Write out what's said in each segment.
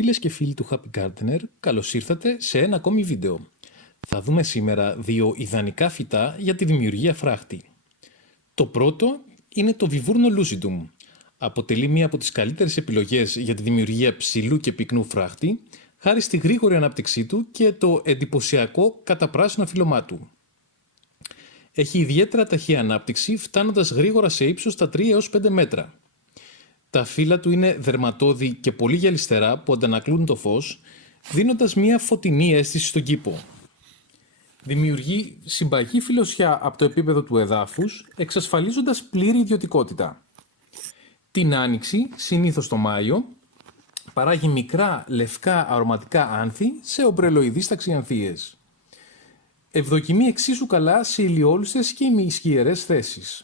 Φίλες και φίλοι του Happy Gardener, καλώς ήρθατε σε ένα ακόμη βίντεο. Θα δούμε σήμερα δύο ιδανικά φυτά για τη δημιουργία φράχτη. Το πρώτο είναι το Viburnum lucidum. Αποτελεί μία από τις καλύτερες επιλογές για τη δημιουργία ψηλού και πυκνού φράχτη, χάρη στη γρήγορη ανάπτυξή του και το εντυπωσιακό καταπράσινο φύλλωμά του. Έχει ιδιαίτερα ταχεία ανάπτυξη, φτάνοντας γρήγορα σε ύψος στα 3 έως 5 μέτρα. Τα φύλλα του είναι δερματώδη και πολύ γυαλιστερά που αντανακλούν το φως, δίνοντας μια φωτεινή αίσθηση στον κήπο. Δημιουργεί συμπαγή φιλοσιά από το επίπεδο του εδάφους, εξασφαλίζοντας πλήρη ιδιωτικότητα. Την Άνοιξη, συνήθως το Μάιο, παράγει μικρά λευκά αρωματικά άνθη σε ομπρελοειδείς ταξιανθείες. Ευδοκιμεί εξίσου καλά σε ηλιόλουστες και ημισχυερές θέσεις.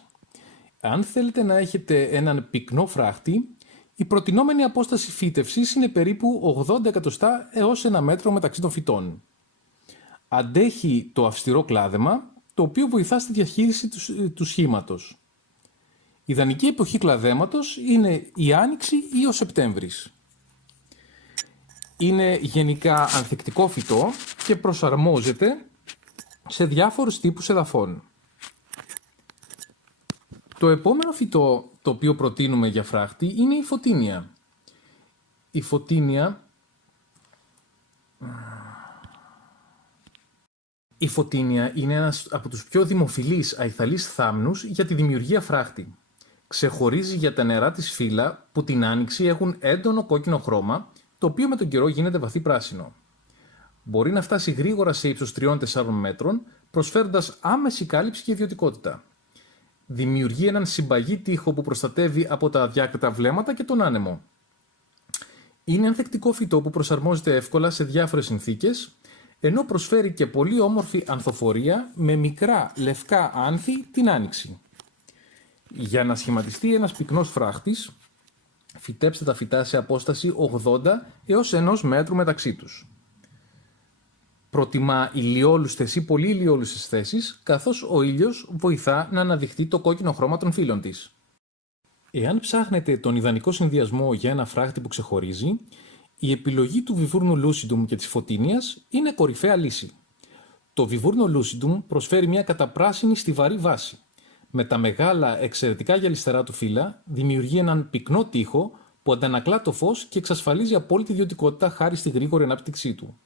Αν θέλετε να έχετε έναν πυκνό φράχτη, η προτινόμενη απόσταση φύτευσης είναι περίπου 80 εκατοστά έως 1 μέτρο μεταξύ των φυτών. Αντέχει το αυστηρό κλάδεμα, το οποίο βοηθά στη διαχείριση του σχήματος. Η ιδανική εποχή κλαδέματος είναι η Άνοιξη ή ο Σεπτέμβρης. Είναι γενικά ανθεκτικό φυτό και προσαρμόζεται σε διάφορους τύπους εδαφών. Το επόμενο φυτό το οποίο προτείνουμε για φράχτη είναι η φωτίνια. Η φωτίνια είναι ένας από τους πιο δημοφιλείς αϊθαλείς θάμνους για τη δημιουργία φράχτη. Ξεχωρίζει για τα νερά της φύλλα που την Άνοιξη έχουν έντονο κόκκινο χρώμα, το οποίο με τον καιρό γίνεται βαθύ πράσινο. Μπορεί να φτάσει γρήγορα σε ύψος 3-4 μέτρων, προσφέροντας άμεση κάλυψη και ιδιωτικότητα. Δημιουργεί έναν συμπαγή τοίχο που προστατεύει από τα αδιάκριτα βλέμματα και τον άνεμο. Είναι ανθεκτικό φυτό που προσαρμόζεται εύκολα σε διάφορες συνθήκες, ενώ προσφέρει και πολύ όμορφη ανθοφορία με μικρά λευκά άνθη την Άνοιξη. Για να σχηματιστεί ένας πυκνός φράχτης, φυτέψτε τα φυτά σε απόσταση 80 έως 1 μέτρου μεταξύ τους. Προτιμά ηλιόλουστες ή πολύ ηλιόλουστες θέσεις, καθώς ο ήλιος βοηθά να αναδειχθεί το κόκκινο χρώμα των φύλλων της. Εάν ψάχνετε τον ιδανικό συνδυασμό για ένα φράχτη που ξεχωρίζει, η επιλογή του Viburnum lucidum και της φωτίνιας είναι κορυφαία λύση. Το Viburnum lucidum προσφέρει μια καταπράσινη στιβαρή βάση. Με τα μεγάλα εξαιρετικά γυαλιστερά του φύλλα, δημιουργεί έναν πυκνό τοίχο που αντανακλά το φως και εξασφαλίζει απόλυτη ιδιωτικότητα χάρη στη γρήγορη ανάπτυξή του.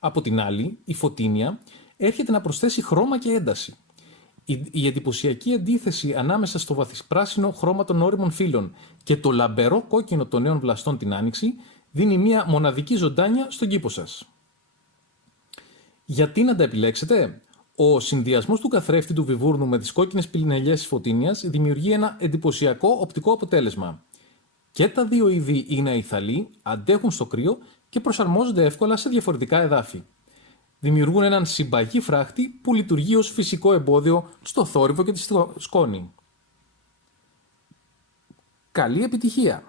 Από την άλλη, η φωτίνια έρχεται να προσθέσει χρώμα και ένταση. Η εντυπωσιακή αντίθεση ανάμεσα στο βαθυσπράσινο χρώμα των ώριμων φύλλων και το λαμπερό κόκκινο των νέων βλαστών την Άνοιξη δίνει μια μοναδική ζωντάνια στον κήπο σας. Γιατί να τα επιλέξετε? Ο συνδυασμός του καθρέφτη του Viburnum με τις κόκκινες πινελιές της φωτίνιας δημιουργεί ένα εντυπωσιακό οπτικό αποτέλεσμα. Και τα δύο είδη είναι αϊθαλοί, αντέχουν στο κρύο και προσαρμόζονται εύκολα σε διαφορετικά εδάφη. Δημιουργούν έναν συμπαγή φράχτη που λειτουργεί ως φυσικό εμπόδιο στο θόρυβο και τη σκόνη. Καλή επιτυχία!